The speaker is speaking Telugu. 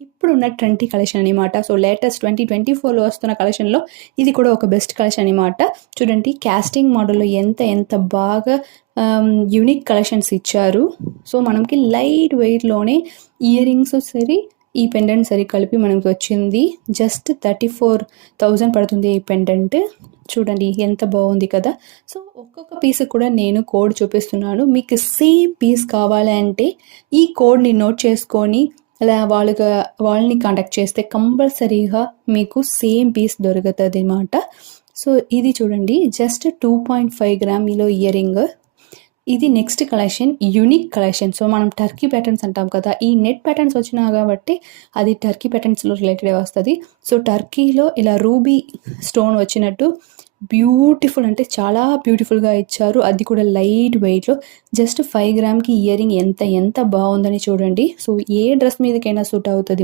ఇప్పుడున్న ట్రెండీ కలెక్షన్ అనమాట. సో, లేటెస్ట్ 2024లో వస్తున్న కలెక్షన్‌లో ఇది కూడా ఒక బెస్ట్ కలెక్షన్ అనమాట. చూడండి కాస్టింగ్ మోడల్‌లో ఎంత బాగా యూనిక్ కలెక్షన్స్ ఇచ్చారు. సో, మనకి లైట్ వెయిట్‌లోనే ఇయర్ రింగ్స్ సరి, ఈ పెండెంట్ సరి కలిపి మనకి వచ్చింది. జస్ట్ 34,000 పడుతుంది ఈ పెండెంట్. చూడండి ఎంత బాగుంది కదా! సో, ఒక్కొక్క పీస్‌కి కూడా నేను కోడ్ చూపిస్తున్నాను. మీకు సేమ్ పీస్ కావాలంటే ఈ కోడ్‌ని నోట్ చేసుకొని అలా వాళ్ళని కాంటాక్ట్ చేస్తే కంపల్సరీగా మీకు సేమ్ పీస్ దొరుకుతదనమాట. సో, ఇది చూడండి జస్ట్ 2.5 గ్రామ్‌లో ఇయర్ రింగ్. ఇది next collection unique collection. So, మనం టర్కీ ప్యాటర్న్స్ అంటాం కదా! ఈ నెట్ ప్యాటర్న్స్ వచ్చినా కాబట్టి అది టర్కీ ప్యాటర్న్స్‌లో రిలేటెడే వస్తది. సో, టర్కీలో ఇలా రూబీ స్టోన్ వచ్చినట్టు బ్యూటిఫుల్ అంటే చాలా బ్యూటిఫుల్‌గా ఇచ్చారు. అది కూడా లైట్ వెయిట్‌లో జస్ట్ 5 గ్రామ్‌కి ఇయర్ రింగ్ ఎంత బావుందని చూడండి. సో, ఏ డ్రెస్ మీదకైనా సూట్ అవుతది.